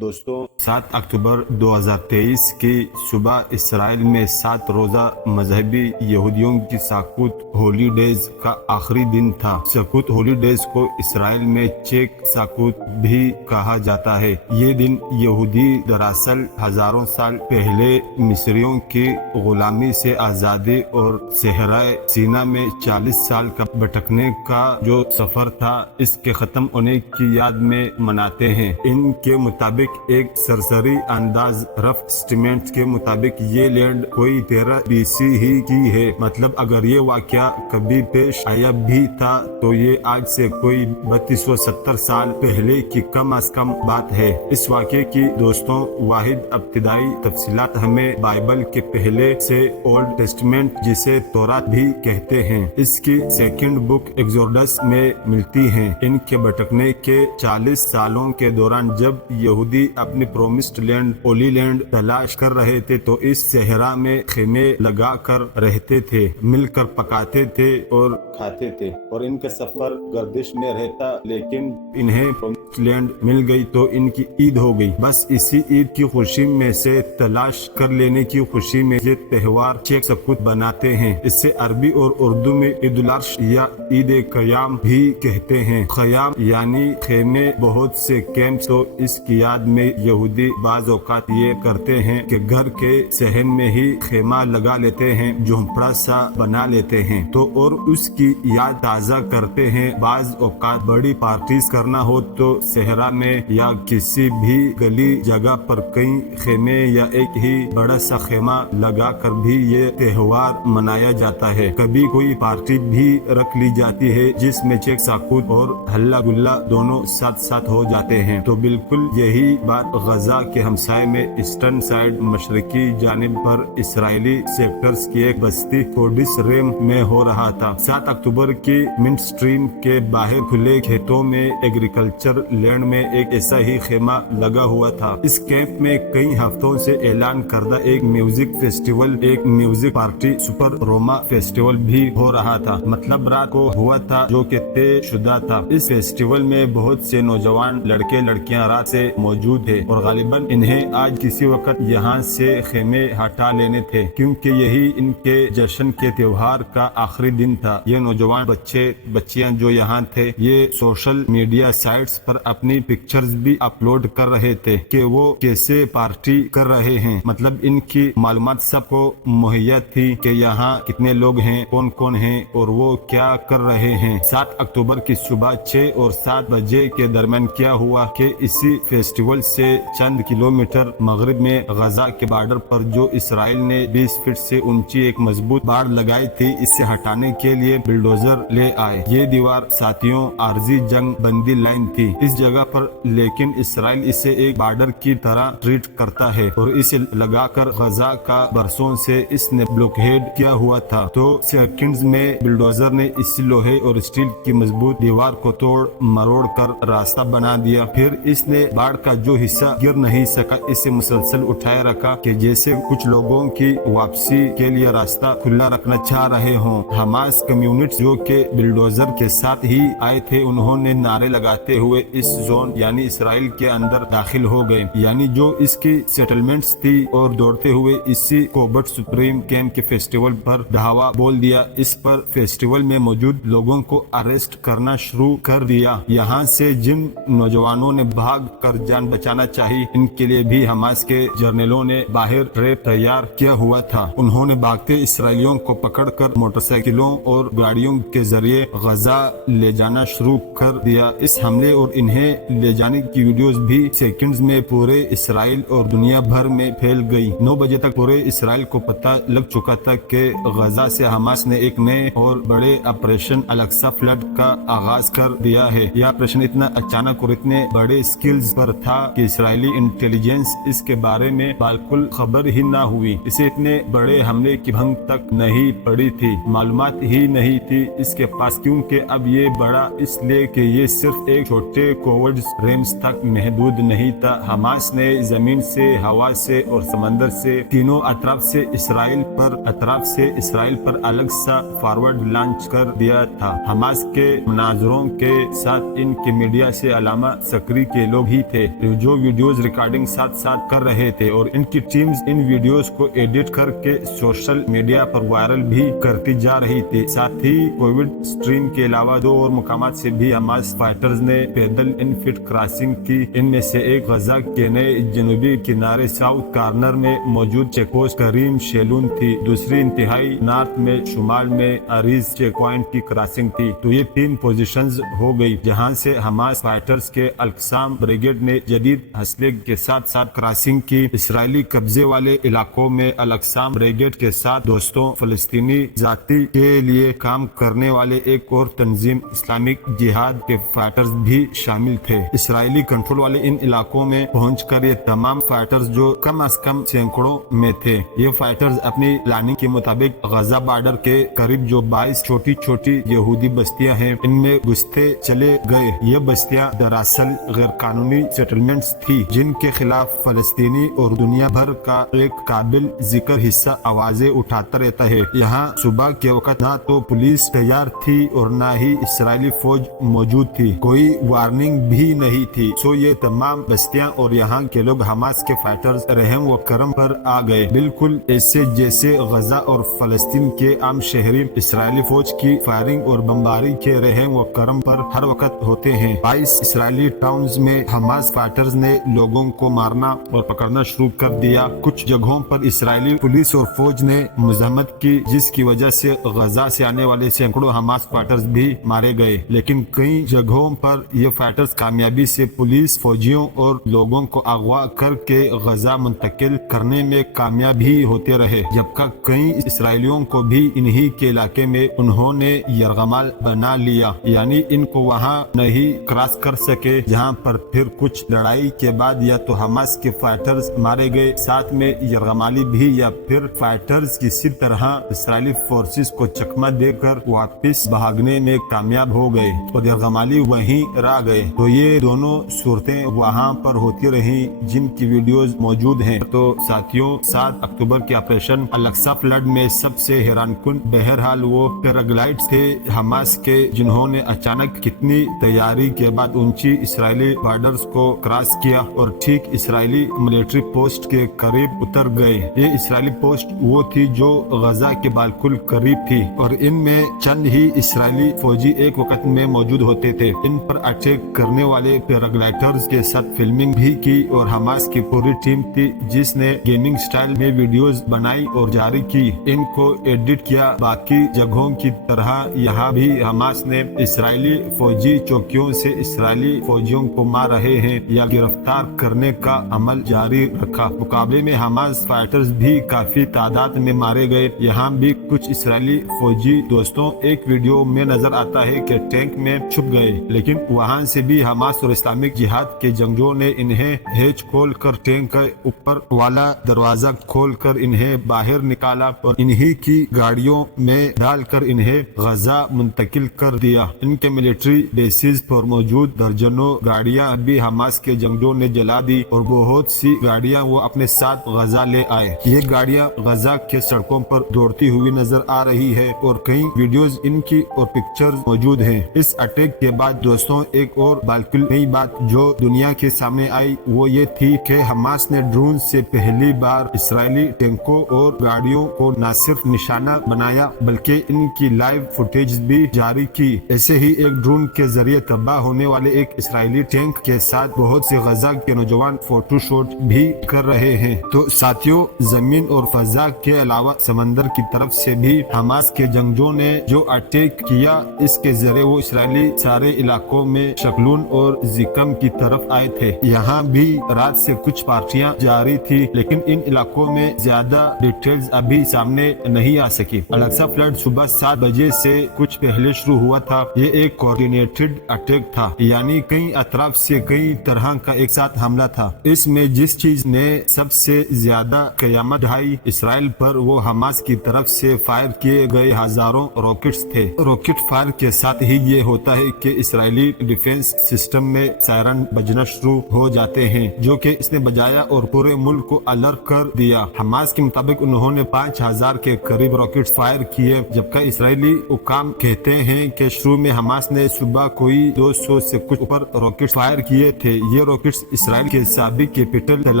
دوستوں 7 اکتوبر 2023 کی صبح اسرائیل میں 7 روزہ مذہبی یہودیوں کی ساکوت ہولی ڈیز کا آخری دن تھا۔ ساکوت ہولی ڈیز کو اسرائیل میں چیک ساکوت بھی کہا جاتا ہے۔ یہ دن یہودی دراصل ہزاروں سال پہلے مصریوں کی غلامی سے آزادی اور صحرائے سینا میں 40 سال کا بھٹکنے کا جو سفر تھا اس کے ختم ہونے کی یاد میں مناتے ہیں۔ ان کے مطابق ایک سرسری انداز رف اسٹیمیٹس کے مطابق یہ لینڈ کوئی 13 BC ہی کی ہے۔ مطلب اگر یہ واقعہ کبھی پیش آیا بھی تھا تو یہ آج سے کوئی 3270 سال پہلے کی کم از کم بات ہے۔ اس واقعے کی دوستوں واحد ابتدائی تفصیلات ہمیں بائبل کے پہلے سے اولڈ ٹیسٹمنٹ جسے تورات بھی کہتے ہیں اس کی سیکنڈ بک ایگزوڈس میں ملتی ہیں۔ ان کے بھٹکنے کے 40 سالوں کے دوران جب یہودی اپنی پرومسڈ لینڈ ہولی لینڈ تلاش کر رہے تھے تو اس صحرا میں خیمے لگا کر رہتے تھے، مل کر پکاتے تھے اور کھاتے تھے، اور ان کا سفر گردش میں رہتا۔ لیکن انہیں پرومسڈ لینڈ مل گئی تو ان کی عید ہو گئی۔ بس اسی عید کی خوشی میں سے تلاش کر لینے کی خوشی میں یہ تہوار چیک سکوت بناتے ہیں۔ اس سے عربی اور اردو میں عید العرش یا عید قیام بھی کہتے ہیں۔ قیام یعنی خیمے، بہت سے کیمپس تو اس کی یاد میں یہودی بعض اوقات یہ کرتے ہیں کہ گھر کے صحن میں ہی خیمہ لگا لیتے ہیں، جھونپڑا سا بنا لیتے ہیں تو اور اس کی یاد تازہ کرتے ہیں۔ بعض اوقات بڑی پارٹیز کرنا ہو تو صحرا میں یا کسی بھی گلی جگہ پر کئی خیمے یا ایک ہی بڑا سا خیمہ لگا کر بھی یہ تہوار منایا جاتا ہے۔ کبھی کوئی پارٹی بھی رکھ لی جاتی ہے جس میں چیک ساکوت اور ہلا گلا دونوں ساتھ ساتھ ہو جاتے ہیں۔ تو بالکل یہی بات غزہ کے ہمسائے میں ایسٹرن سائڈ مشرقی جانب پر اسرائیلی سیکٹرز کی ایک بستی کوڈس ریم میں ہو رہا تھا۔ 7 اکتوبر کی منٹ اسٹریم کے باہر کھلے کھیتوں میں ایگریکلچر لینڈ میں ایک ایسا ہی خیمہ لگا ہوا تھا۔ اس کیمپ میں کئی ہفتوں سے اعلان کردہ ایک میوزک فیسٹیول، ایک میوزک پارٹی سپر روما فیسٹیول بھی ہو رہا تھا۔ مطلب رات کو ہوا تھا جو کہ طے شدہ تھا۔ اس فیسٹیول میں بہت سے نوجوان لڑکے لڑکیاں رات سے موجود تھے اور غالباً انہیں آج کسی وقت یہاں سے خیمے ہٹا لینے تھے کیونکہ یہی ان کے جشن کے تہوار کا آخری دن تھا۔ یہ نوجوان بچے بچیاں جو یہاں تھے یہ سوشل میڈیا سائٹس پر اپنی پکچرز بھی اپلوڈ کر رہے تھے کہ وہ کیسے پارٹی کر رہے ہیں۔ مطلب ان کی معلومات سب کو مہیا تھی کہ یہاں کتنے لوگ ہیں، کون کون ہیں اور وہ کیا کر رہے ہیں۔ 7 اکتوبر کی صبح 6 اور 7 بجے کے درمیان کیا ہوا کہ اسی فیسٹیول سے چند کلومیٹر مغرب میں غزہ کے بارڈر پر جو اسرائیل نے 20 فٹ سے اونچی ایک مضبوط باڑ لگائی تھی اسے ہٹانے کے لیے بلڈوزر لے آئے۔ یہ دیوار ساتھیوں عارضی جنگ بندی لائن تھی اس جگہ پر، لیکن اسرائیل اسے ایک بارڈر کی طرح ٹریٹ کرتا ہے اور اسے لگا کر غزہ کا برسوں سے اس نے بلاکیڈ کیا ہوا تھا۔ تو سیکنڈز میں بلڈوزر نے اس لوہے اور اسٹیل کی مضبوط دیوار کو توڑ مروڑ کر راستہ بنا دیا۔ پھر اس نے باڑ کا جو حصہ گر نہیں سکا اسے مسلسل اٹھائے رکھا کہ جیسے کچھ لوگوں کی واپسی کے لیے راستہ کھلا رکھنا چاہ رہے ہوں۔ حماس کمیونٹس جو کہ بلڈوزر کے ساتھ ہی آئے تھے انہوں نے نعرے لگاتے ہوئے اس زون یعنی اسرائیل کے اندر داخل ہو گئے، یعنی جو اس کی سیٹلمنٹس تھی، اور دوڑتے ہوئے اسی کوبٹ سپریم کیمپ کے فیسٹیول پر دھاوا بول دیا۔ اس پر فیسٹیول میں موجود لوگوں کو اریسٹ کرنا شروع کر دیا۔ یہاں سے جن نوجوانوں نے بھاگ کر جان بچانا چاہی ان کے لیے بھی حماس کے جرنیلوں نے باہر ٹریپ تیار کیا ہوا تھا۔ انہوں نے بھاگتے اسرائیلیوں کو پکڑ کر موٹر سائیکلوں اور گاڑیوں کے ذریعے غزہ لے جانا شروع کر دیا۔ اس حملے اور انہیں لے جانے کی ویڈیوز بھی سیکنڈز میں پورے اسرائیل اور دنیا بھر میں پھیل گئی۔ 9 بجے تک پورے اسرائیل کو پتہ لگ چکا تھا کہ غزہ سے حماس نے ایک نئے اور بڑے آپریشن الاقصی فلڈ کا آغاز کر دیا ہے۔ یہ آپریشن اتنا اچانک اور اتنے بڑے اسکیلز پر تھا کہ اسرائیلی انٹیلیجنس اس کے بارے میں بالکل خبر ہی نہ ہوئی۔ اسے اتنے بڑے حملے کی بھنگ تک نہیں پڑی تھی، معلومات ہی نہیں تھی اس کے پاس، کیونکہ اب یہ بڑا اس لیے کہ یہ صرف ایک چھوٹے کوورڈ ریمز تک محدود نہیں تھا۔ حماس نے زمین سے، ہوا سے اور سمندر سے تینوں اطراف سے اسرائیل پر الگ سا فارورڈ لانچ کر دیا تھا۔ حماس کے مناظروں کے ساتھ ان کے میڈیا سے علامہ سکری کے لوگ ہی تھے۔ जो वीडियोस रिकॉर्डिंग साथ साथ कर रहे थे और इनकी टीम्स इन वीडियोस को एडिट करके सोशल मीडिया पर वायरल भी करती जा रही थी। साथ ही कोविड स्ट्रीम के अलावा 2 और मुकामात से भी हमास फाइटर्स ने पैदल इनफिट क्रॉसिंग की। इनमें से एक गजा के नए जनूबी किनारे साउथ कॉर्नर में मौजूद चेकपोस्ट करीम शेलून थी, दूसरी इंतहाई नॉर्थ में शुमाल में अरीज चेक पॉइंट की क्रॉसिंग थी। तो ये 3 पोजीशंस हो गई जहां से हमास फाइटर्स के अल-क़साम ब्रिगेड ने जदीद हौसले के साथ साथ क्रॉसिंग की। इसराइली कब्जे वाले इलाकों में अल-क़साम ब्रिगेड के साथ दोस्तों फलस्तीनी जाति के लिए काम करने वाले एक और तंजीम इस्लामिक जिहाद के फाइटर्स भी शामिल थे। इसराइली कंट्रोल वाले इन इलाकों में पहुंचकर ये तमाम फाइटर्स जो कम अज कम सैकड़ों में थे, ये फाइटर्स अपनी प्लानिंग के मुताबिक गजा बॉर्डर के करीब जो 22 छोटी छोटी यहूदी बस्तियां हैं इनमें घुसते चले गए। ये बस्तियां दरअसल गैर कानूनी सेटलमेंट्स थी जिनके खिलाफ फलस्तीनी और दुनिया भर का एक काबिल जिक्र हिस्सा आवाजें उठाता रहता है। यहाँ सुबह के वक्त ना तो पुलिस तैयार थी और ना ही इसराइली फौज मौजूद थी, कोई वार्निंग भी नहीं थी। सो ये तमाम बस्तियां और यहाँ के लोग हमास के फाइटर्स रहम व करम पर आ गए, बिल्कुल ऐसे जैसे गजा और फलस्तीन के आम शहरी इसराइली फौज की फायरिंग और बमबारी के रहम व करम पर हर वक्त होते हैं। 22 इसराइली टाउन्स में हमास फाइटर्स ने लोगों को मारना और पकड़ना शुरू कर दिया। कुछ जगहों पर इसराइली पुलिस और फौज ने मुज़ाहमत की जिसकी वजह से गजा से आने वाले सैकड़ों हमास फाइटर्स भी मारे गए, लेकिन कई जगहों पर ये फाइटर्स कामयाबी से पुलिस, फौजियों और लोगों को अगवा करके गजा मुंतकिल करने में कामयाब भी होते रहे। जबकि कई इसराइलियों को भी इन्हीं के इलाके में उन्होंने यरगमाल बना लिया, यानी इनको वहां नहीं क्रॉस कर सके, जहां पर फिर कुछ लड़ाई के बाद या तो हमास के फाइटर्स मारे गए, साथ में यरगमाली भी, या फिर फाइटर्स किसी तरह इसराइली फोर्सेस को चकमा देकर वापस भागने में कामयाब हो गए और यरगमाली वहीं रह गए। तो ये दोनों सूरतें वहां पर होती रही जिनकी वीडियोस मौजूद हैं। तो साथियों 7 अक्टूबर के ऑपरेशन अल-अक्सा फ्लड में सबसे हैरानकुन बहरहाल वो पैराग्लाइड्स थे हमास के जिन्होंने अचानक कितनी तैयारी के बाद ऊंची इसराइली बॉर्डर्स को क्रॉस किया और ठीक इसराइली मिलिट्री पोस्ट के करीब उतर गए। ये इसराइली पोस्ट वो थी जो गजा के बिल्कुल करीब थी और इनमें चंद ही इसराइली फौजी एक वक्त में मौजूद होते थे। इन पर अटैक करने वाले पैराग्लाइडर्स के साथ फिल्मिंग भी की और हमास की पूरी टीम थी जिसने गेमिंग स्टाइल में वीडियोस बनाई और जारी की, इनको एडिट किया। बाकी जगहों की तरह यहाँ भी हमास ने इसराइली फौजी चौकियों से इसराइली फौजियों को मार रहे हैं या गिरफ्तार करने का अमल जारी रखा। मुकाबले में हमास फाइटर्स भी काफी तादाद में मारे गए। यहाँ भी कुछ इसराइली फौजी दोस्तों एक वीडियो में नजर आता है कि टैंक में छुप गए, लेकिन वहाँ से भी हमास और इस्लामिक जिहाद के जंगजों ने इन्हें हेज खोल कर टैंक के ऊपर वाला दरवाजा खोल कर इन्हें बाहर निकाला और इन्हीं की गाड़ियों में डालकर इन्हें गजा मुंतकिल कर दिया। इनके मिलिट्री बेसिस पर मौजूद दर्जनों गाड़ियां भी हमास के जंगजों ने जला दी और बहुत सी गाड़ियां वो अपने साथ गजा ले आए। ये गाड़ियां गजा के सड़कों पर दौड़ती हुई नजर आ रही है और कई वीडियोस इनकी और पिक्चर्स मौजूद हैं। इस अटैक के बाद दोस्तों एक और बिल्कुल नई बात जो दुनिया के सामने आई वो ये थी कि हमास ने ड्रोन से पहली बार इसराइली टैंकों और गाड़ियों को न सिर्फ निशाना बनाया बल्कि इनकी लाइव फुटेज भी जारी की। ऐसे ही एक ड्रोन के जरिए तबाह होने वाले एक इसराइली टैंक के साथ बहुत से गजा के नौजवान फोटो शूट भी कर रहे हैं। तो साथियों जमीन और फजा के अलावा समंदर की तरफ से भी हमास के जंगजों ने जो अटैक किया इसके जरिए वो इसराइली सारे इलाकों में शकलून और जिकम की तरफ आए थे। यहाँ भी रात से कुछ पार्टियां जारी थी लेकिन इन इलाकों में ज्यादा डिटेल्स अभी सामने नहीं आ सकी। अल-अक्सा फ्लड सुबह 7 बजे से कुछ पहले शुरू हुआ था। ये एक कोऑर्डिनेटेड अटैक था, यानी कई अतराफ से कई तरह का एक साथ हमला था। इसमें जिस चीज ने सबसे ज्यादा कयामत ढाई इसराइल पर वो हमास की तरफ से फायर किए गए हजारों रॉकेट्स थे। रॉकेट फायर के साथ ही ये होता है कि इसराइली डिफेंस सिस्टम में सायरन बजना शुरू हो जाते हैं जो कि इसने बजाया और पूरे मुल्क को अलर्ट कर दिया। हमास के मुताबिक उन्होंने 5000 के करीब रॉकेट फायर किए, जबकि इसराइली हुकाम कहते हैं कि शुरू में हमास ने सुबह कोई 200 से कुछ ऊपर रॉकेट फायर किए थे। ये रॉकेट्स इसराइल के साबिक कैपिटल तेल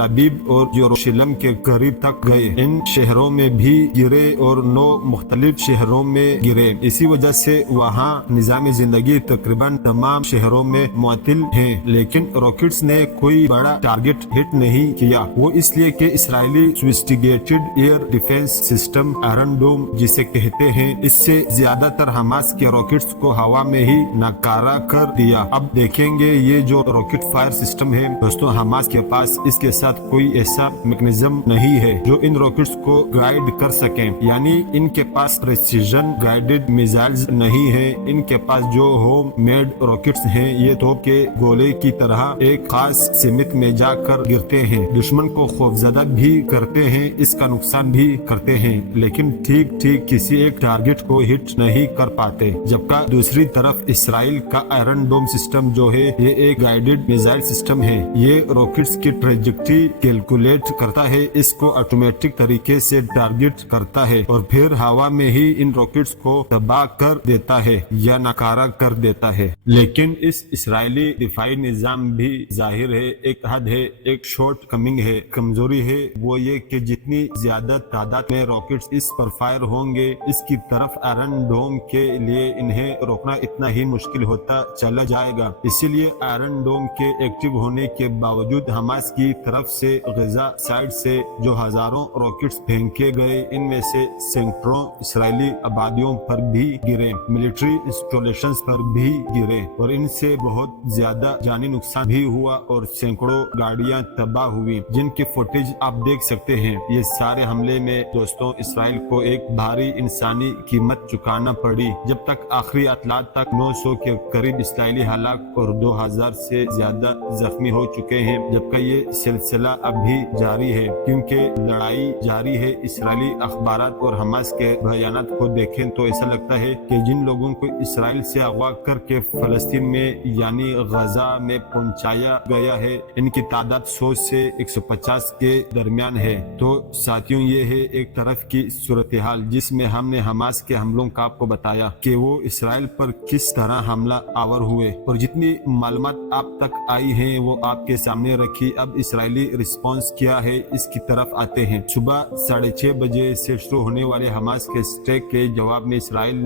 अवीव और यरूशलेम के करीब तक गए। इन शहरों में भी गिरे और 9 मुख्तलिफ शहरों में गिरे। इसी वजह से वहाँ निजामी जिंदगी तकरीबन तमाम शहरों में मुअत्तिल है। लेकिन रॉकेट्स ने कोई बड़ा टारगेट हिट नहीं किया, वो इसलिए कि Israeli sophisticated air defence system Iron Dome जिसे कहते हैं, इससे ज्यादातर हमास के रॉकेट्स को हवा में ही नकारा कर दिया। अब देखेंगे ये जो रॉकेट फायर सिस्टम है दोस्तों, हमास के पास इसके साथ कोई ऐसा मैकेनिज्म नहीं है जो इन रॉकेट्स को गाइड कर सके, यानी इनके पास प्रेसिजन गाइडेड मिसाइल्स नहीं है। इनके पास जो होम मेड रॉकेट्स हैं ये तोप के गोले की तरह एक खास सीमित में जाकर गिरते हैं, दुश्मन को खौफजदा भी करते हैं, इसका नुकसान भी करते हैं, लेकिन ठीक किसी एक टारगेट को हिट नहीं कर पाते। जबकि दूसरी तरफ इसराइल का आयरन डोम सिस्टम जो है ये एक गाइडेड मिसाइल सिस्टम है। ये रॉकेट्स की ट्रेजेक्टरी कैलकुलेट करता है, इसको ऑटोमेटिक तरीके से टारगेट करता है और फिर हवा में ही इन रॉकेट्स को तबाह कर देता है या नकारा कर देता है। लेकिन इस इसराइली दिफाई निजाम भी जाहिर है एक हद है, एक शॉर्ट कमिंग है, कमजोरी है, वो ये कि जितनी ज्यादा तादाद में रॉकेट्स इस पर फायर होंगे, इसकी तरफ आयरन डोम के लिए इन्हें रोकना इतना ही मुश्किल होता चला जाएगा। इसीलिए आयरन डोम के एक्टिव होने के बावजूद हमास की तरफ से गजा साइड से जो हजारों रॉकेट्स फेंके गए, इनमें से सैकड़ों इसराइली आबादियों पर भी गिरे, मिलिट्री इंस्टॉलेशंस पर भी गिरे और इनसे बहुत ज्यादा जानी नुकसान भी हुआ और सैकड़ों गाड़ियां तबाह हुई, जिनकी फुटेज आप देख सकते हैं। ये सारे हमले में दोस्तों इसराइल को एक भारी इंसानी कीमत चुकाना पड़ी। जब तक आखिरी अतलात तक 900 के करीब इसराइली हलाक और 2000 से ज्यादा जख्मी हो चुके हैं, जबकि ये सिलसिला अभी जारी है क्योंकि लड़ाई जारी है। इसराइली अखबारात और हमास के बयानात को देखें तो ऐसा लगता है कि जिन लोगों को इसराइल से अगवा करके फलस्तीन में यानी गजा में पहुंचाया गया है, इनकी तादाद 100 से 150 के दरमियान है। तो साथियों ये है एक तरफ की सूरत हाल जिसमें हमने हमास के हमलों का आपको बताया कि वो इसराइल पर किस तरह हमला आवर हुए और जितनी मालूमात आप तक आई हैं वो आपके सामने रखी। अब इसराइली रिस्पांस क्या है इसकी तरफ आते हैं। सुबह 6:30 बजे से शुरू होने वाले हमास के स्ट्राइक के जवाब में इसराइल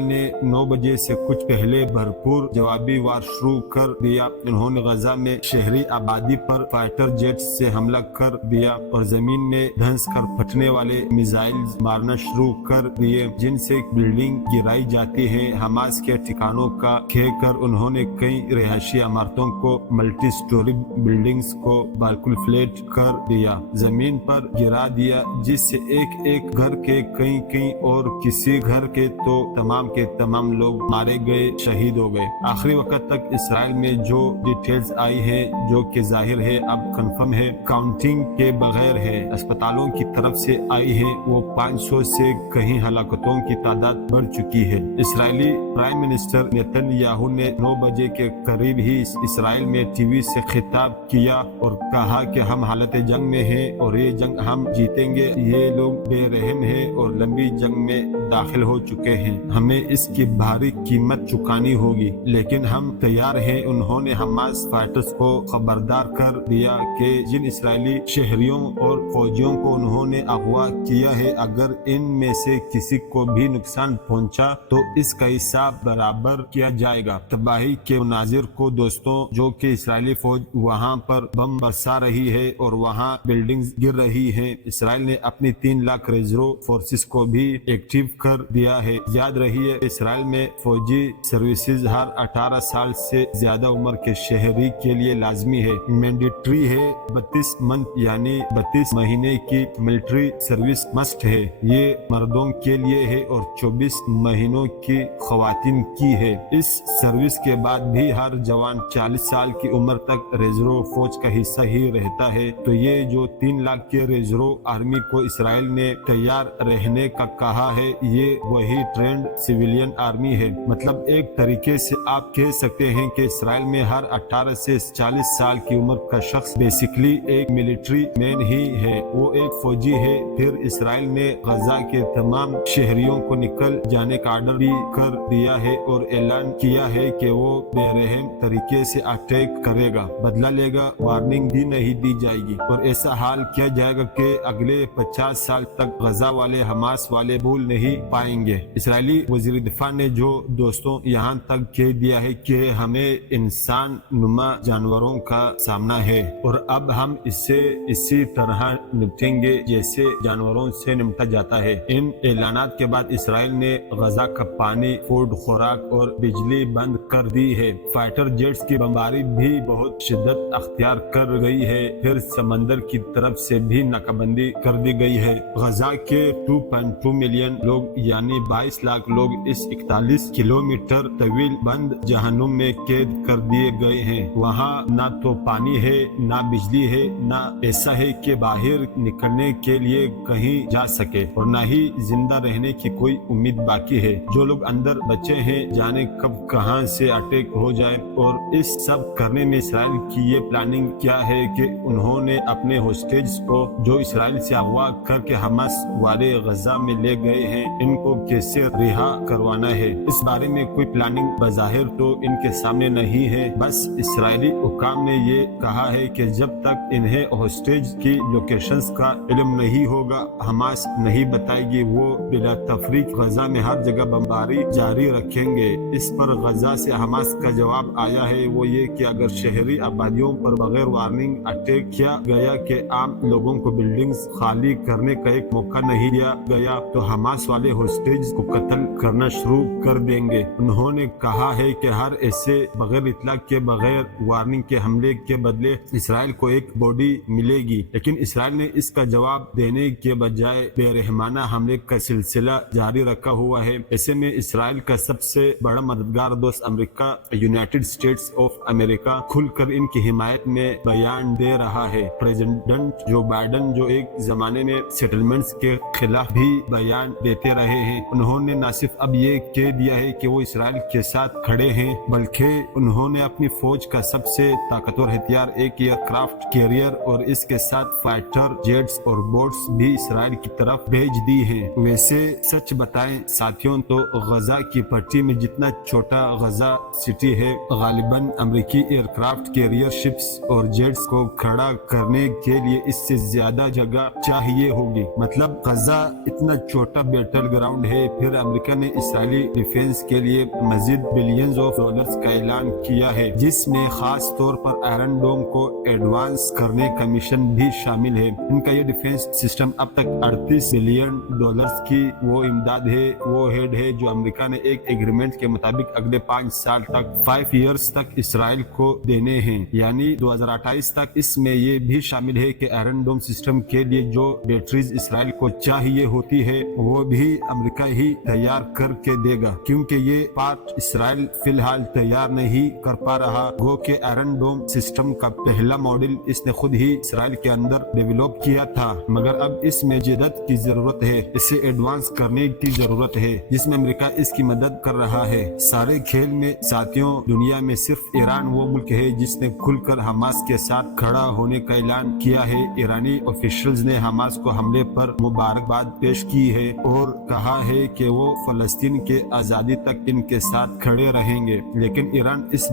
ने 9 बजे से कुछ पहले भरपूर जवाबी वार शुरू कर दिया। उन्होंने गजा में शहरी आबादी पर फाइटर जेट से हमला कर दिया और जमीन में धंस कर फटने वाले मिसाइल मारना शुरू कर दिए, जिनसे बिल्डिंग गिराई जाती है। हमास के ठिकानों का घेर कर उन्होंने कई रिहायशी इमारतों को, मल्टी स्टोरी बिल्डिंग्स को बिल्कुल फ्लैट कर दिया, जमीन पर गिरा दिया, जिससे एक एक घर के कई और किसी घर के तो तमाम के तमाम लोग मारे गए, शहीद हो गए। आखिरी वक्त तक इसराइल में जो डिटेल्स आई है जो कि जाहिर है अब कंफर्म है, काउंटिंग के बगैर है, अस्पतालों की तरफ से आई है, वो 500 से कहीं हलाकतों की तादाद बढ़ चुकी है। इसराइली प्राइम मिनिस्टर नेतन्याहू ने 9 बजे के करीब ही इसराइल में टीवी से खिताब किया और कहा कि हम हालत जंग में हैं और ये जंग हम जीतेंगे। ये लोग बेरहम हैं और लंबी जंग में दाखिल हो चुके हैं, हमें इसकी भारी कीमत चुकानी होगी, लेकिन हम तैयार हैं। उन्होंने हमास फाइटर्स को खबरदार कर दिया कि जिन इसराइली शहरियों और फौजियों को उन्होंने अगवा किया है, अगर इनमें से किसी को भी नुकसान पहुंचा तो इसका हिसाब बराबर किया जाएगा। तबाही के मनाजिर को दोस्तों जो कि इसराइली फौज वहां पर बम बरसा रही है और वहां बिल्डिंग्स गिर रही हैं, इसराइल ने अपनी 3 लाख रिजर्व फोर्सेस को भी एक्टिव कर दिया है। याद रहिए इसराइल में फौजी सर्विसेज हर 18 साल से ज्यादा उम्र के शहरी के लिए लाजमी है, मैंडेटरी है। 32 मंथ यानी 32 महीने की मिलिट्री सर्विस मस्ट है, ये मर्दों के लिए है और 24 महीनों की खवातीन की है। इस सर्विस के बाद भी हर जवान 40 साल की उम्र तक रिजर्व फौज का हिस्सा ही रहता है। तो ये जो 3 लाख के रिजर्व आर्मी को इसराइल ने तैयार रहने का कहा है, ये वही ट्रेंड सिविलियन आर्मी है। मतलब एक तरीके से आप कह सकते हैं कि इसराइल में हर 18 से 40 साल की उम्र का शख्स बेसिकली एक मिलिट्री मैन ही है, वो एक फौजी है। फिर इसराइल ने गजा के तमाम शहरियों को निकल जाने का आर्डर भी कर दिया है और ऐलान किया है कि वो बेरहम तरीके से अटैक करेगा, बदला लेगा, वार्निंग भी नहीं दी जाएगी और ऐसा हाल किया जाएगा कि अगले 50 साल तक गजा वाले हमास वाले भूल नहीं पाएंगे। इसराइली वजीर दिफा ने जो दोस्तों यहाँ तक कह दिया है कि हमें इंसान नुमा जानवरों का सामना है और अब हम इससे इसी तरह निपटेंगे जैसे जानवरों से निपटा जाता है। इन ऐलानात के बाद इसराइल ने गजा का पानी, फूड, खुराक और बिजली बंद कर दी है। फाइटर जेट्स की बमबारी भी बहुत शिद्दत अख्तियार कर गई है। फिर समंदर की तरफ से भी नाकाबंदी कर दी गई है। गजा के 2.2 मिलियन लोग यानी 22 लाख लोग इस 41 किलोमीटर तवील बंद जहन्नुम में कैद कर दिए गए हैं। वहाँ ना तो पानी है, ना बिजली है, ना ऐसा है कि बाहर निकलने के लिए कहीं जा सके और ना ही जिंदा रहने की कोई उम्मीद बाकी है। जो लोग अंदर बचे हैं जाने कब कहां से अटैक हो जाए। और इस सब करने में इसराइल की ये प्लानिंग क्या है कि उन्होंने अपने होस्टेज को जो इसराइल से अगवा करके हमास वाले गजा में ले गए हैं इनको कैसे रिहा करवाना है। इस बारे में कोई प्लानिंग बज़ाहिर तो इनके सामने नहीं है। बस इसराइली हुकाम ने ये कहा है कि जब तक इन्हें होस्टेज की लोकेशंस का इल्म नहीं होगा, हमास नहीं बताएगी, वो बिला तफरीक गजा में हर जगह बमबारी जारी रखेंगे। इस पर गजा से हमास का जवाब आया है, वो ये कि अगर शहरी आबादियों पर बगैर वार्निंग अटैक किया गया कि आम लोगों को बिल्डिंग्स खाली करने का एक मौका नहीं दिया गया तो हमास वाले होस्टेज को कत्ल करना शुरू कर देंगे। उन्होंने कहा है कि हर ऐसे बगैर इतला के बगैर वार्निंग के हमले के बदले इसराइल को एक बॉडी मिलेगी। लेकिन इसराइल ने इसका जवाब देने के बजाय बेरहमाना हमले का सिलसिला जारी रखा हुआ है। ऐसे में इसराइल का सबसे बड़ा मददगार दोस्त America, United states of America खुलकर इनकी हिमायत में बयान दे रहा है। प्रेसिडेंट जो बाइडन जो एक जमाने में सेटलमेंट्स के खिलाफ भी बयान देते रहे हैं, उन्होंने न सिर्फ अब ये कह दिया है कि वो इसराइल के साथ खड़े हैं बल्कि उन्होंने अपनी फौज का सबसे ताकतवर हथियार एक एयरक्राफ्ट कैरियर और इसके साथ फाइटर जेट्स और बोट्स भी इसराइल की तरफ भेज दी हैं। वैसे सच बताएं साथियों तो गजा की पट्टी में जितना छोटा गजा सिटी है गालिबन अमेरिकी एयरक्राफ्ट कैरियर शिप्स और जेट्स को खड़ा करने के लिए इससे ज्यादा जगह चाहिए होगी। मतलब गजा इतना छोटा बैटल ग्राउंड है। फिर अमेरिका ने इसराइली डिफेंस के लिए मजीद बिलियंस ऑफ डॉलर्स का ऐलान किया है जिसमें खास तौर पर आयरन डोम को एडवांस करने का मिशन भी शामिल है। इनका ये डिफेंस सिस्टम अब तक 38 बिलियन डॉलर्स की वो इमदाद है, वो हेड है जो अमेरिका ने एक एग्रीमेंट के मुताबिक अगले 5 साल तक 5 इयर्स तक इसराइल को देने हैं, यानी 2028 तक। इसमें ये भी शामिल है कि आयरन डोम सिस्टम के लिए जो बैटरीज इसराइल को चाहिए होती है वो भी अमेरिका ही तैयार करके देगा, क्योंकि ये पार्ट इसराइल फिलहाल तैयार नहीं कर पा रहा। गो के आयरन डोम सिस्टम का पहला मॉडल इसने खुद ही इसराइल के अंदर डेवलप किया था, मगर अब इसमें जदत की जरूरत है, इसे एडवांस करने की जरूरत है जिसमें अमेरिका इसकी मदद कर रहा है। सारे खेल में साथियों दुनिया में सिर्फ ईरान वो मुल्क है जिसने खुलकर हमास के साथ खड़ा होने का ऐलान किया है। ईरानी ऑफिशियल्स ने हमास को हमले पर मुबारकबाद पेश की है और कहा है कि वो फलस्तीन के आजादी तक इनके साथ खड़े रहेंगे। लेकिन ईरान इस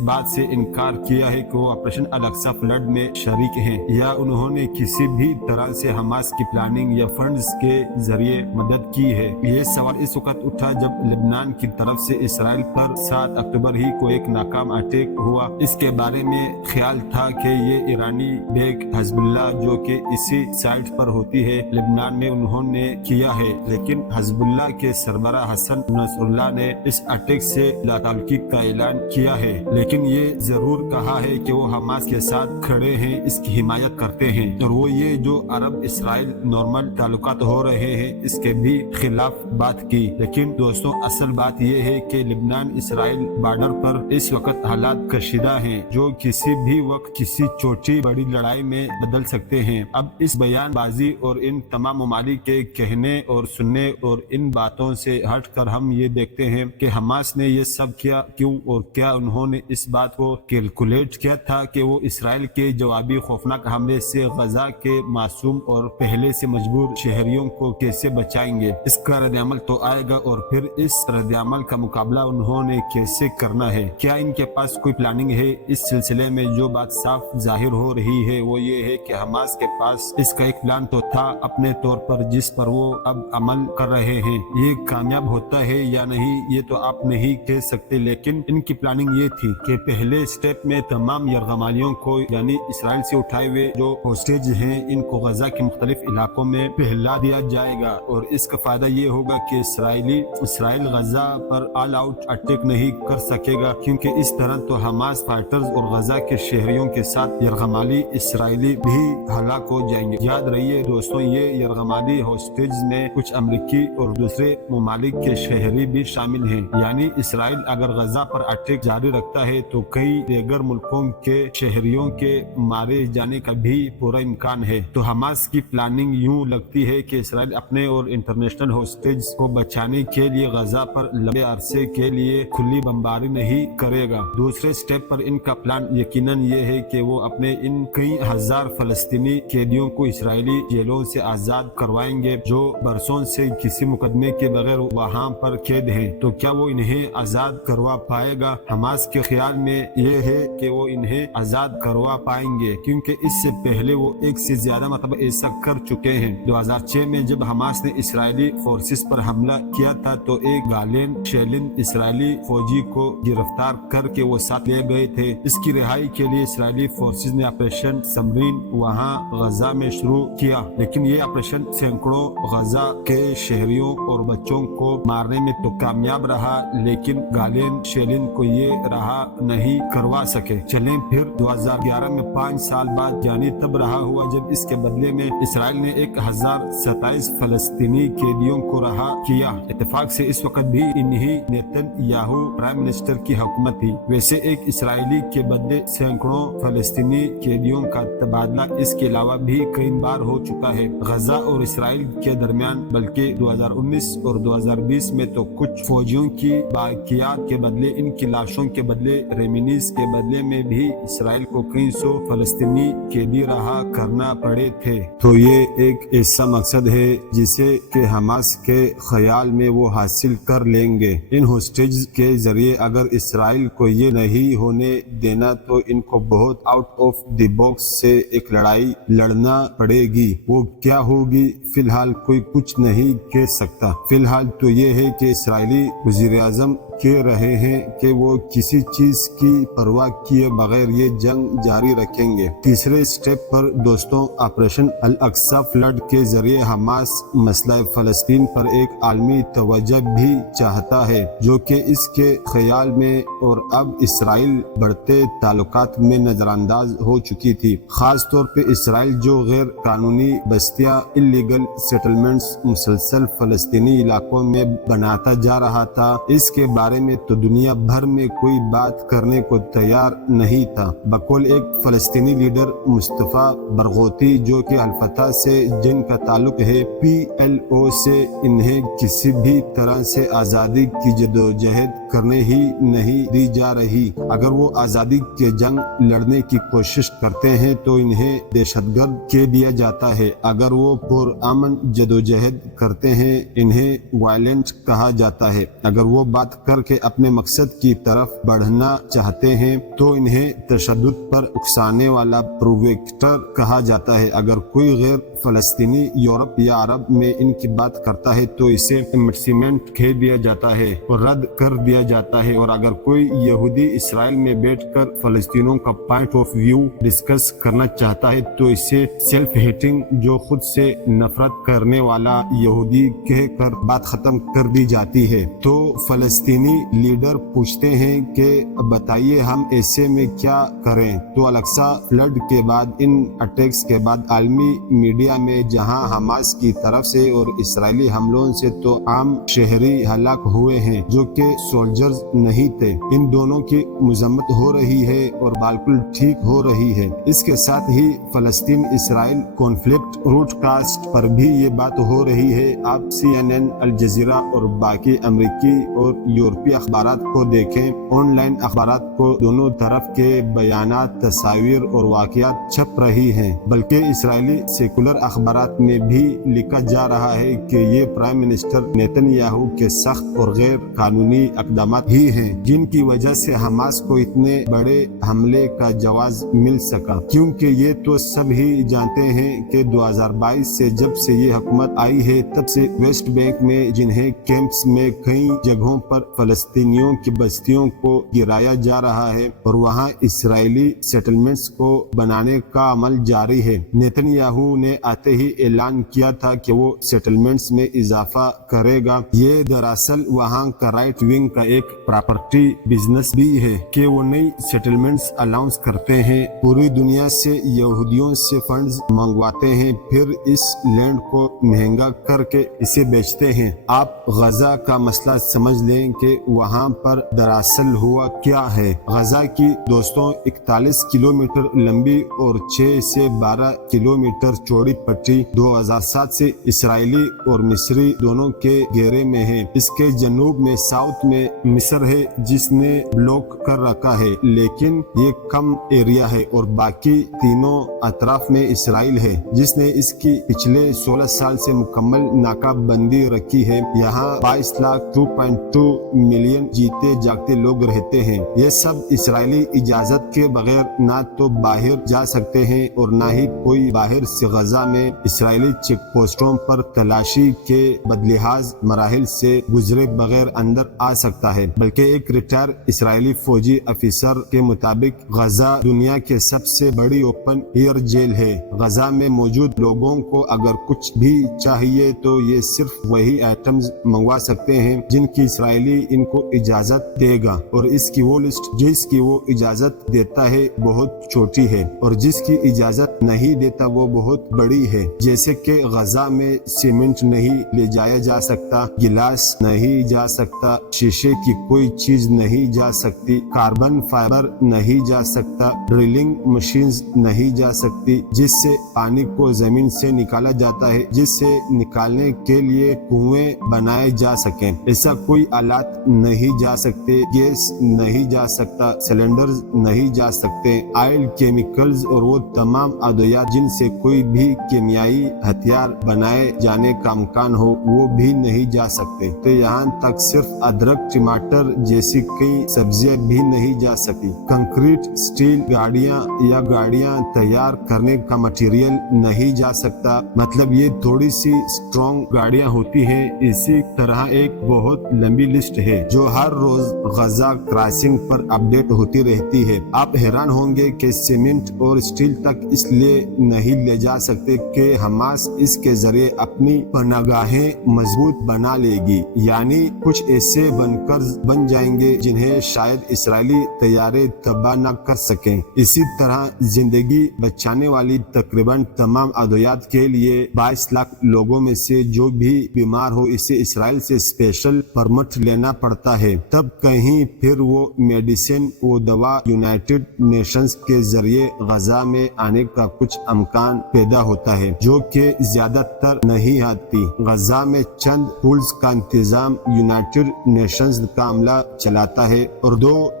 बात से इनकार किया है कि वो ऑपरेशन अल-अक्सा फ्लड में शरीक हैं या उन्होंने किसी भी तरह से हमास की प्लानिंग या फंड्स के जरिए मदद की है। ये सवाल इस वक्त उठा जब लेबनान की तरफ से इसराइल पर 7 अक्टूबर ही को एक नाकाम अटैक हुआ। इसके बारे में ख्याल था कि ये ईरानी बेग हिजबुल्लाह जो कि इसी साइट पर होती है लेबनान में उन्होंने किया है, लेकिन हिजबुल्लाह के सरबराह हसन नसरुल्लाह ने इस अटैक से लाताल्लुकी का ऐलान किया है। लेकिन ये जरूर कहा है कि वो हमास के साथ खड़े हैं, इसकी हिमायत करते हैं और वो ये जो अरब इसराइल नॉर्मल ताल्लुकात हो रहे हैं इसके भी खिलाफ बात की। लेकिन दोस्तों असल बात ये है कि लेबनान इसराइल बॉर्डर पर इस वक्त हालात कशीदा हैं जो किसी भी वक्त किसी छोटी बड़ी लड़ाई में बदल सकते हैं। अब इस बयानबाजी और इन तमाम ममालिक के कहने और सुनने और इन बातों से हटकर हम ये देखते हैं कि हमास ने ये सब किया क्यों और क्या उन्होंने इस बात को कैलकुलेट किया था कि वो इसराइल के जवाबी खौफनाक हमले से गजा के मासूम और पहले से मजबूर शहरियों को कैसे बचाएंगे। इसका रद्द-ए-अमल तो आएगा और फिर इस रद्द-ए-अमल का मुकाबला उन्होंने कैसे करना है। क्या کیا ان کے پاس کوئی پلاننگ ہے؟ اس سلسلے میں جو بات صاف ظاہر ہو رہی ہے وہ یہ ہے کہ حماس کے پاس اس کا ایک پلان تو تھا اپنے طور پر، جس پر وہ اب عمل کر رہے ہیں۔ یہ کامیاب ہوتا ہے یا نہیں یہ تو آپ نہیں کہہ سکتے، لیکن ان کی پلاننگ یہ تھی کہ پہلے سٹیپ میں تمام یرغمالیوں کو، یعنی اسرائیل سے اٹھائے ہوئے جو ہوسٹیج ہیں، ان کو غزہ کے مختلف علاقوں میں پہلا دیا جائے گا، اور اس کا فائدہ یہ ہوگا کہ اسرائیل غزہ پر آل آؤٹ اٹیک نہیں کر سکے گا، کیونکہ اس طرح تو حماس فائٹرز اور غزہ کے شہریوں کے ساتھ یرغمالی اسرائیلی بھی ہلاک ہو جائیں گے۔ یاد رہیے دوستوں، یہ یرغمالی ہوسٹیج میں کچھ امریکی اور دوسرے ممالک کے شہری بھی شامل ہیں، یعنی اسرائیل اگر غزہ پر اٹیک جاری رکھتا ہے تو کئی دیگر ملکوں کے شہریوں کے مارے جانے کا بھی پورا امکان ہے۔ تو حماس کی پلاننگ یوں لگتی ہے کہ اسرائیل اپنے اور انٹرنیشنل ہوسٹیج کو بچانے کے لیے غزہ پر لمبے عرصے کے لیے کھلی بمباری نہیں کرے گا۔ دوسرے سٹیپ پر ان کا پلان یقیناً یہ ہے کہ وہ اپنے ان کئی ہزار فلسطینی قیدیوں کو اسرائیلی جیلوں سے آزاد کروائیں گے جو برسوں سے کسی مقدمے کے بغیر وہاں پر قید ہیں۔ تو کیا وہ انہیں آزاد کروا پائے گا؟ حماس کے خیال میں یہ ہے کہ وہ انہیں آزاد کروا پائیں گے، کیونکہ اس سے پہلے وہ ایک سے زیادہ مرتبہ ایسا کر چکے ہیں۔ 2006 میں جب حماس نے اسرائیلی فورسز پر حملہ کیا تھا تو ایک گالین شیلن اسرائیلی فوجی کو گرفتار کر کے وہ ساتھ لے گئے تھے۔ اس کی رہائی کے لیے اسرائیلی فورسز نے آپریشن سبمرین وہاں غزہ میں شروع کیا، لیکن یہ آپریشن سینکڑوں غزہ کے شہریوں اور بچوں کو مارنے میں تو کامیاب رہا، لیکن گالین شیلن کو یہ رہا نہیں کروا سکے۔ چلیں پھر 2011 میں 5 سال بعد، یعنی تب رہا ہوا جب اس کے بدلے میں اسرائیل نے 1027 فلسطینی قیدیوں کو رہا کیا۔ اتفاق سے اس وقت بھی انہی نیتن یاہو پرائم منسٹر کی حکومت تھی۔ ویسے ایک اسرائیلی کے بدلے سینکڑوں فلسطینی قیدیوں کا تبادلہ اس کے علاوہ بھی کئی بار ہو چکا ہے غزہ اور اسرائیل کے درمیان، بلکہ 2019 اور 2020 میں تو کچھ فوجیوں کی باقیات کے بدلے، ان کی لاشوں کے بدلے، ریمینیز کے بدلے میں بھی اسرائیل کو کئی سو فلسطینی قیدی رہا کرنا پڑے تھے۔ تو یہ ایک ایسا مقصد ہے جسے کہ حماس کے خیال میں وہ حاصل کر لیں گے۔ ان ہوسٹیج کے ذریعے اگر اسرائیل کو یہ نہیں ہونے دینا تو ان کو بہت آؤٹ آف دی باکس سے ایک لڑائی لڑنا پڑے گی۔ وہ کیا ہوگی فی الحال کوئی کچھ نہیں کہہ سکتا۔ فی الحال تو یہ ہے کہ اسرائیلی وزیر اعظم کہہ رہے ہیں کہ وہ کسی چیز کی پرواہ کیے بغیر یہ جنگ جاری رکھیں گے۔ تیسرے سٹیپ پر دوستوں، آپریشن الاقصی فلڈ کے ذریعے حماس مسئلہ فلسطین پر ایک عالمی توجہ بھی چاہتا ہے، جو کہ اس کے خیال میں اور اب اسرائیل بڑھتے تعلقات میں نظر انداز ہو چکی تھی۔ خاص طور پہ اسرائیل جو غیر قانونی بستیاں انلیگل سیٹلمنٹس مسلسل فلسطینی علاقوں میں بناتا جا رہا تھا، اس کے بارے میں تو دنیا بھر میں کوئی بات کرنے کو تیار نہیں تھا۔ بقول ایک فلسطینی لیڈر مصطفیٰ برغوثی، جو کہ الفتح سے جن کا تعلق ہے PLO سے، انہیں کسی بھی طرح سے آزادی کی جدوجہد کرنے ہی نہیں دی جا رہی۔ اگر وہ آزادی کے جنگ لڑنے کی کوشش کرتے ہیں تو انہیں دہشت گرد کہہ دیا جاتا ہے، اگر وہ پرامن جدوجہد کرتے ہیں انہیں وائلنٹ کہا جاتا ہے، اگر وہ بات کر کے اپنے مقصد کی طرف بڑھنا چاہتے ہیں تو انہیں تشدد پر اکسانے والا پرووکیٹر کہا جاتا ہے، اگر کوئی غیر فلسطینی یورپ یا عرب میں ان کی بات کرتا ہے تو اسے امبیسمنٹ کہہ دیا جاتا ہے اور رد کر دیا جاتا ہے، اور اگر کوئی یہودی اسرائیل میں بیٹھ کر فلسطینیوں کا پوائنٹ آف ویو ڈسکس کرنا چاہتا ہے تو اسے سیلف ہیٹنگ، جو خود سے نفرت کرنے والا یہودی کہہ کر بات ختم کر دی جاتی ہے۔ تو فلسطینی لیڈر پوچھتے ہیں کہ بتائیے ہم ایسے میں کیا کریں؟ تو الاقصی فلڈ کے بعد، ان اٹیکس کے بعد عالمی میڈیا میں جہاں حماس کی طرف سے اور اسرائیلی حملوں سے تو عام شہری ہلاک ہوئے ہیں جو کہ سولجرز نہیں تھے، ان دونوں کی مذمت ہو رہی ہے اور بالکل ٹھیک ہو رہی ہے۔ اس کے ساتھ ہی فلسطین اسرائیل کانفلکٹ روٹ کاسٹ پر بھی یہ بات ہو رہی ہے۔ آپ CNN، الجزیرہ اور باقی امریکی اور یورپی اخبارات کو دیکھیں، آن لائن اخبارات کو دونوں طرف کے بیانات، تصاویر اور واقعات چھپ رہی ہیں، بلکہ اسرائیلی سیکولر دیگر اخبارات میں بھی لکھا جا رہا ہے کہ یہ پرائم منسٹر نیتن یاہو کے سخت اور غیر قانونی اقدامات ہی ہیں جن کی وجہ سے حماس کو اتنے بڑے حملے کا جواز مل سکا، کیونکہ یہ تو سب ہی جانتے ہیں کہ 2022 سے جب سے یہ حکومت آئی ہے تب سے ویسٹ بینک میں جنہیں کیمپس میں کئی جگہوں پر فلسطینیوں کی بستیوں کو گرایا جا رہا ہے اور وہاں اسرائیلی سیٹلمنٹس کو بنانے کا عمل جاری ہے۔ نیتن یاہو نے آتے ہی اعلان کیا تھا کہ وہ سیٹلمنٹس میں اضافہ کرے گا۔ یہ دراصل وہاں کا رائٹ ونگ کا ایک پراپرٹی بزنس بھی ہے کہ وہ نئی سیٹلمنٹس الاؤنس کرتے ہیں، پوری دنیا سے یہودیوں سے فنڈز منگواتے ہیں، پھر اس لینڈ کو مہنگا کر کے اسے بیچتے ہیں۔ آپ غزہ کا مسئلہ سمجھ لیں کہ وہاں پر دراصل ہوا کیا ہے۔ غزہ کی دوستوں 41 کلومیٹر لمبی اور 6 سے 12 کلومیٹر چوڑی پٹی 2007 سے اسرائیلی اور مصری دونوں کے گھیرے میں ہے۔ اس کے جنوب میں ساؤتھ میں مصر ہے جس نے بلاک کر رکھا ہے، لیکن یہ کم ایریا ہے، اور باقی تینوں اطراف میں اسرائیل ہے جس نے اس کی پچھلے 16 سال سے مکمل ناکہ بندی رکھی ہے۔ یہاں 22.2 ملین جیتے جاگتے لوگ رہتے ہیں۔ یہ سب اسرائیلی اجازت کے بغیر نہ تو باہر جا سکتے ہیں اور نہ ہی کوئی باہر سے غزہ میں اسرائیلی چیک پوسٹوں پر تلاشی کے بدلحاظ مراحل سے گزرے بغیر اندر آ سکتا ہے، بلکہ ایک ریٹائر اسرائیلی فوجی افسر کے مطابق غزہ دنیا کے سب سے بڑی اوپن ایئر جیل ہے۔ غزہ میں موجود لوگوں کو اگر کچھ بھی چاہیے تو یہ صرف وہی آئٹمز منگوا سکتے ہیں جن کی اسرائیلی ان کو اجازت دے گا، اور اس کی وہ لسٹ جس کی وہ اجازت دیتا ہے بہت چھوٹی ہے، اور جس کی اجازت نہیں دیتا وہ بہت بڑی ہے۔ جیسے کہ غزہ میں سیمنٹ نہیں لے جایا جا سکتا، گلاس نہیں جا سکتا، شیشے کی کوئی چیز نہیں جا سکتی، کاربن فائبر نہیں جا سکتا، ڈرلنگ مشینز نہیں جا سکتی جس سے پانی کو زمین سے نکالا جاتا ہے، جس سے نکالنے کے لیے کنویں بنائے جا سکیں، ایسا کوئی آلات نہیں جا سکتے، گیس نہیں جا سکتا، سلنڈرز نہیں جا سکتے، آئل، کیمیکلز اور وہ تمام ادویات جن سے کوئی بھی کیمیائی ہتھیار بنائے جانے کا امکان ہو وہ بھی نہیں جا سکتے۔ تو یہاں تک صرف ادرک، ٹماٹر جیسی کئی سبزیاں بھی نہیں جا سکتی۔ کنکریٹ، سٹیل، گاڑیاں تیار کرنے کا مٹیریل نہیں جا سکتا، مطلب یہ تھوڑی سی اسٹرانگ گاڑیاں ہوتی ہیں۔ اسی طرح ایک بہت لمبی لسٹ ہے جو ہر روز غزہ کراسنگ پر اپڈیٹ ہوتی رہتی ہے۔ آپ حیران ہوں گے کہ سیمنٹ اور اسٹیل تک اس لیے نہیں لے جا سکتے کہ حماس اس کے ذریعے اپنی پناہگاہیں مضبوط بنا لے گی، یعنی کچھ ایسے بنکرز بن جائیں گے جنہیں شاید اسرائیلی طیارے تباہ نہ کر سکیں۔ اسی طرح زندگی بچانے والی تقریباً تمام ادویات کے لیے 22 لاکھ لوگوں میں سے جو بھی بیمار ہو اسے اسرائیل سے اسپیشل پرمٹ لینا پڑتا ہے، تب کہیں پھر وہ میڈیسن، وہ دوا یونائٹڈ نیشنز کے ذریعے غزہ میں آنے کا کچھ امکان پیدا ہوتا ہے، جو کہ زیادہ تر نہیں آتی۔ غزہ میں چند پولز کا انتظام یونائٹڈ نیشنز کا عملہ چلاتا ہے اور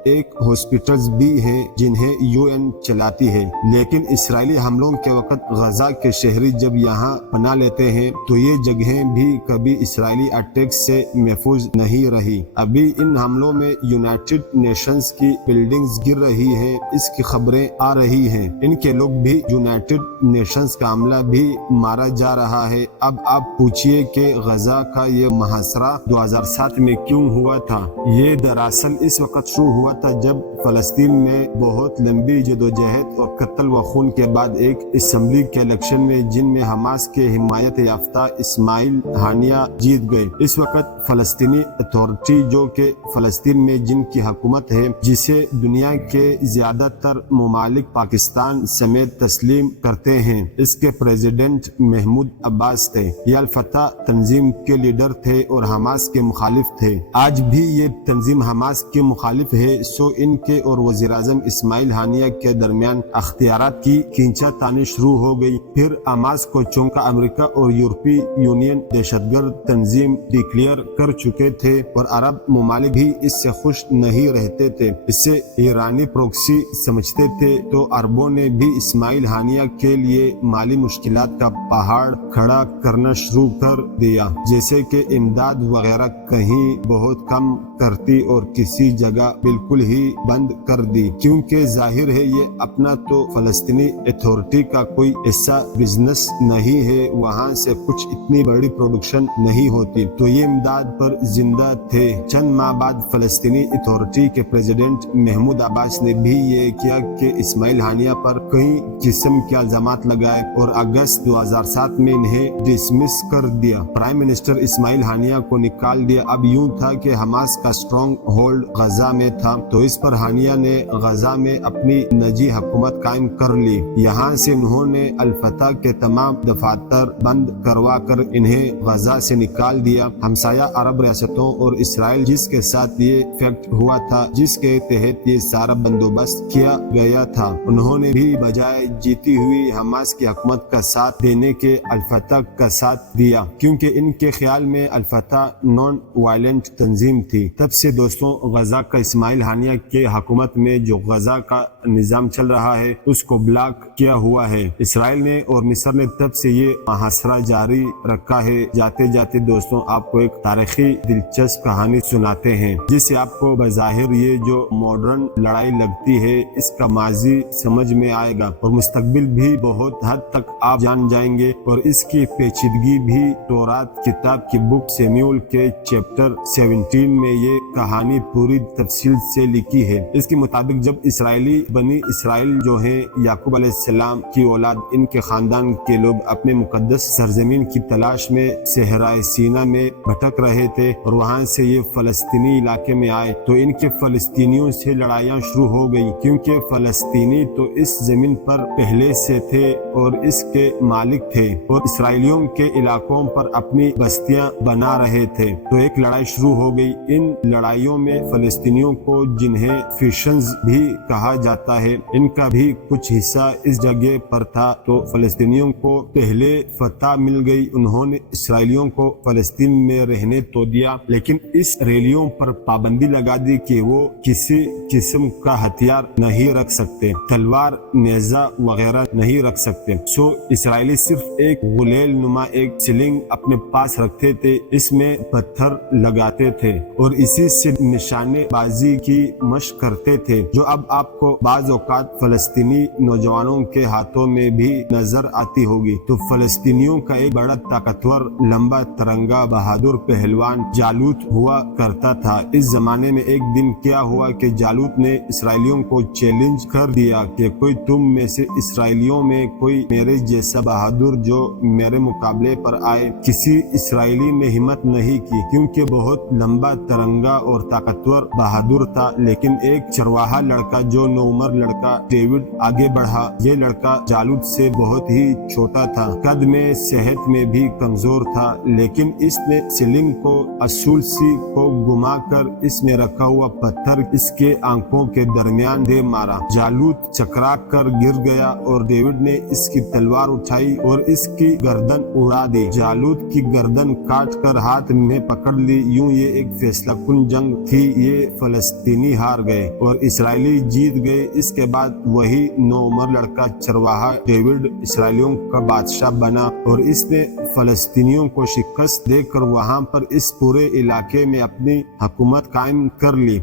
ایک ہاسپٹلز بھی ہیں جنہیں UN چلاتی ہے، لیکن اسرائیلی حملوں کے وقت غزہ کے شہری جب یہاں پناہ لیتے ہیں تو یہ جگہیں بھی کبھی اسرائیلی اٹیک سے محفوظ نہیں رہی۔ ابھی ان حملوں میں یونائٹڈ نیشنز کی بلڈنگز گر رہی ہیں، اس کی خبریں آ رہی ہیں، ان کے لوگ بھی یونائٹڈ نیشنز کا عملہ بھی مارا جا رہا ہے۔ اب آپ پوچھئے کہ غزہ کا یہ محاصرہ 2007 میں کیوں ہوا تھا؟ یہ دراصل اس وقت شروع ہوا تھا جب فلسطین میں بہت لمبی جدوجہد اور قتل و خون کے بعد ایک اسمبلی کے الیکشن میں جن میں حماس کے حمایت یافتہ اسماعیل ہانیہ جیت گئے۔ اس وقت فلسطینی اتھارٹی جو کہ فلسطین میں جن کی حکومت ہے، جسے دنیا کے زیادہ تر ممالک پاکستان سمیت تسلیم کرتے ہیں، اس کے پریزیڈنٹ محمود عباس تھے۔ یہ الفتح تنظیم کے لیڈر تھے اور حماس کے مخالف تھے۔ آج بھی یہ تنظیم حماس کے مخالف ہے، سو ان کے اور وزیر اعظم اسماعیل ہانیہ کے درمیان اختیارات کی کھینچا تانی شروع ہو گئی۔ پھر حماس کو چونکہ امریکہ اور یورپی یونین دہشت گرد تنظیم ڈکلیئر کر چکے تھے اور عرب ممالک بھی اس سے خوش نہیں رہتے تھے، اسے ایرانی پروکسی سمجھتے تھے، تو عربوں نے بھی اسماعیل ہانیہ کے لیے مالی मुश्किलात का पहाड़ खड़ा करना शुरू कर दिया, जैसे कि इमदाद वगैरह कहीं बहुत कम करती और किसी जगह बिल्कुल ही बंद कर दी, क्योंकि जाहिर है ये अपना तो फलस्तीनी अथॉरिटी का कोई ऐसा बिजनेस नहीं है, वहाँ से कुछ इतनी बड़ी प्रोडक्शन नहीं होती, तो ये इमदाद पर जिंदा थे। चंद माह बाद फलस्तीनी अथॉरिटी के प्रेसिडेंट महमूद अब्बास ने भी ये किया कि इस्माइल हानिया पर कई किस्म के इल्जामात लगाए और अगस्त 2007 में इन्हें डिसमिस कर दिया। प्राइम मिनिस्टर इस्माइल हानिया को निकाल दिया। अब यूं था कि हमास का स्ट्रॉन्ग होल्ड गजा में था, तो इस पर हानिया ने गजा में अपनी निजी हुकूमत कायम कर ली। यहाँ से उन्होंने अल-फतह के तमाम दफातर बंद करवा कर इन्हें गजा से निकाल दिया। हमसाया अरब रियासतों और इसराइल जिसके साथ ये फैक्ट हुआ था, जिसके तहत ये सारा बंदोबस्त किया गया था, उन्होंने भी बजाय जीती हुई हमास की हुकूमत का साथ देने के अल-फतह का साथ दिया, क्योंकि इनके ख्याल में अल-फतह नॉन वायलेंट तंजीम थी। तब से दोस्तों गजा का इस्माइल हानिया के हुकूमत में जो गजा का निजाम चल रहा है उसको ब्लॉक किया हुआ है। इसराइल ने और मिस्र ने तब से ये मुहासरा जारी रखा है। जाते जाते दोस्तों आपको एक तारीखी दिलचस्प कहानी सुनाते हैं, जिससे आपको बज़ाहिर ये जो मॉडर्न लड़ाई लगती है इसका माजी समझ में आएगा और मुस्तकबिल भी बहुत हद तक आप जान जाएंगे और इसकी पेचीदगी भी तौरात किताब की बुक सैमुएल के चैप्टर 17 में ये कहानी पूरी तफसील से लिखी है। इसके मुताबिक जब इसराइली बनी इसराइल जो है याकूब अलैहिस्सलाम की औलाद, इनके खानदान के लोग अपने मुकद्दस सरजमीन की तलाश में सहराए सीना में भटक रहे थे और वहाँ से ये फलस्तीनी इलाके में आए, तो इनके फलस्तीनियों से लड़ाइयाँ शुरू हो गई, क्योंकि फलस्तीनी तो इस जमीन पर पहले से थे और इसके मालिक थे और इसराइलियों के इलाकों पर अपनी बस्तियां बना रहे थे। तो एक लड़ाई शुरू हो गई। इन लड़ाइयों में फलस्तीनियों को, जिन्हें फिशंस भी कहा जाता है, इनका भी कुछ हिस्सा इस जगह पर था, तो फलस्तीनियों को पहले फतह मिल गई। उन्होंने इसराइलियों को फलस्तीन में रहने तो दिया, लेकिन इस रैलियों पर पाबंदी लगा दी कि वो किसी किस्म का हथियार नहीं रख सकते, तलवार, नेजा वगैरह नहीं रख सकते। सो इसराइली सिर्फ एक गुलेल नुमा एक सिलिंग अपने पास रखते थे, इसमें पत्थर लगाते थे और इसी से निशानेबाजी की मशक करते थे, जो अब आपको बाज औकात फलस्तीनी नौजवानों के हाथों में भी नजर आती होगी। तो फलस्तीनियों का एक बड़ा ताकतवर, लंबा, तरंगा, बहादुर पहलवान जालूत हुआ करता था। इस जमाने में एक दिन क्या हुआ कि जालूत ने इसराइलियों को चैलेंज कर दिया कि कोई तुम में से इसराइलियों में कोई मेरे जैसा बहादुर जो मेरे मुकाबले पर आए। किसी इसराइली ने हिम्मत नहीं की, क्योंकि बहुत लंबा, तरंगा और ताकतवर बहादुर था, लेकिन एक चरवाहा लड़का, जो नौमर लड़का डेविड, आगे बढ़ा। ये लड़का जालूत से बहुत ही छोटा था, कद में, सेहत में भी कमजोर था, लेकिन इसने सिलिंग को, असूल सी को घुमाकर इसमें रखा हुआ पत्थर इसके आंखों के दरमियान दे मारा। जालूत चकरा कर गिर गया और डेविड ने इसकी तलवार उठाई और इसकी गर्दन उड़ा दी। जालूत की गर्दन काट कर हाथ में पकड़ ली। यूं ये एक फैसलाकुन जंग थी। ये फलस्तीनी हार गए और इसराइली जीत गए। इसके बाद वही नौमर लड़का चरवाहा डेविड इसराइलियों का बादशाह बना और इसने फलस्तीनियों को शिकस्त देकर वहां पर इस पूरे इलाके में अपनी हुकूमत कायम कर ली।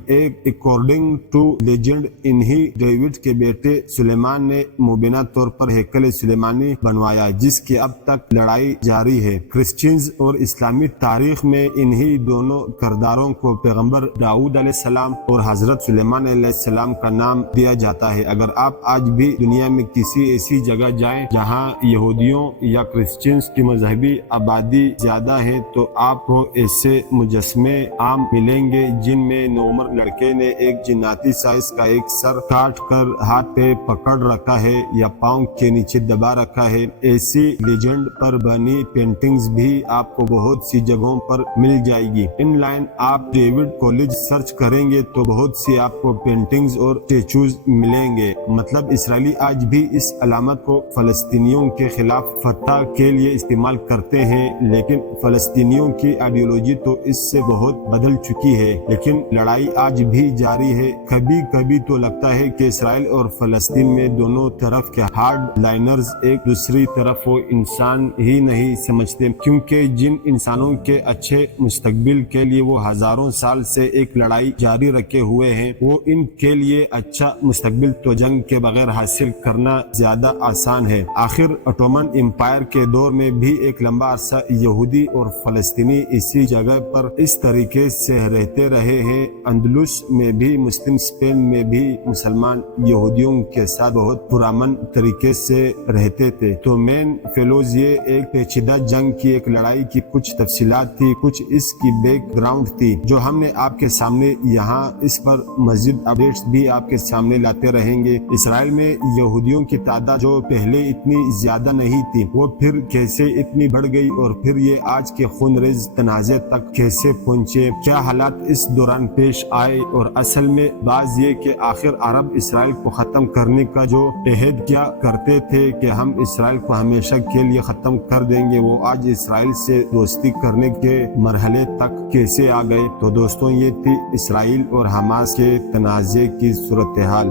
अकॉर्डिंग टू लेजेंड इन्हीं डेविड के बेटे सुलेमान ने मुबीना तौर पर हैकल सुलेमानी बनवाया, जिसकी अब तक लड़ाई जारी है। क्रिश्चियंस और इस्लामी तारीख में इन्हीं दोनों किरदारों को पैगंबर दाऊद अलैहिस्सलाम और हजरत सुलेमान अलैहिस्सलाम का नाम दिया जाता है। अगर आप आज भी दुनिया में किसी ऐसी जगह जाएं जहां यहूदियों या क्रिश्चियंस की मजहबी आबादी ज्यादा है, तो आपको ऐसे मुजस्मे आम मिलेंगे जिनमें नौमर लड़के ने एक जिन्नाती साइज का एक सर काट कर हाथ पे पकड़ रखा है या पाँव के नीचे दबा रखा है। ऐसी लेजेंड पर बनी पेंटिंग्स भी आपको बहुत सी जगहों पर मिल जाएगी। इनलाइन आप डेविड कॉलेज सर्च करेंगे तो बहुत सी आपको पेंटिंग्स और स्टेचूज ملیں گے۔ مطلب اسرائیلی آج بھی اس علامت کو فلسطینیوں کے خلاف فتح کے لیے استعمال کرتے ہیں، لیکن فلسطینیوں کی آئیڈیالوجی تو اس سے بہت بدل چکی ہے، لیکن لڑائی آج بھی جاری ہے۔ کبھی کبھی تو لگتا ہے کہ اسرائیل اور فلسطین میں دونوں طرف کے ہارڈ لائنرز ایک دوسری طرف وہ انسان ہی نہیں سمجھتے، کیونکہ جن انسانوں کے اچھے مستقبل کے لیے وہ ہزاروں سال سے ایک لڑائی جاری رکھے ہوئے ہیں، وہ ان کے لیے اچھا مستقبل تو جنگ کے بغیر حاصل کرنا زیادہ آسان ہے۔ آخر اٹومن امپائر کے دور میں بھی ایک لمبا عرصہ یہودی اور فلسطینی اسی جگہ پر اس طریقے سے رہتے رہے ہیں۔ اندلس میں بھی مسلم، اسپین میں بھی مسلمان یہودیوں کے ساتھ بہت پرامن طریقے سے رہتے تھے۔ تو مین فیلوز، یہ ایک پیچیدہ جنگ کی ایک لڑائی کی کچھ تفصیلات تھی، کچھ اس کی بیک گراؤنڈ تھی جو ہم نے آپ کے سامنے یہاں اس پر مزید اپڈیٹس بھی آپ کے سامنے لاتے رہیں گے۔ اسرائیل میں یہودیوں کی تعداد جو پہلے اتنی زیادہ نہیں تھی، وہ پھر کیسے اتنی بڑھ گئی، اور پھر یہ آج کے خون ریز تنازع تک کیسے پہنچے، کیا حالات اس دوران پیش آئے، اور اصل میں بات یہ کہ آخر عرب اسرائیل کو ختم کرنے کا جو عہد کیا کرتے تھے کہ ہم اسرائیل کو ہمیشہ کے لیے ختم کر دیں گے، وہ آج اسرائیل سے دوستی کرنے کے مرحلے تک کیسے آ گئے۔ تو دوستوں، یہ تھی اسرائیل اور حماس کے تنازع کی صورتحال۔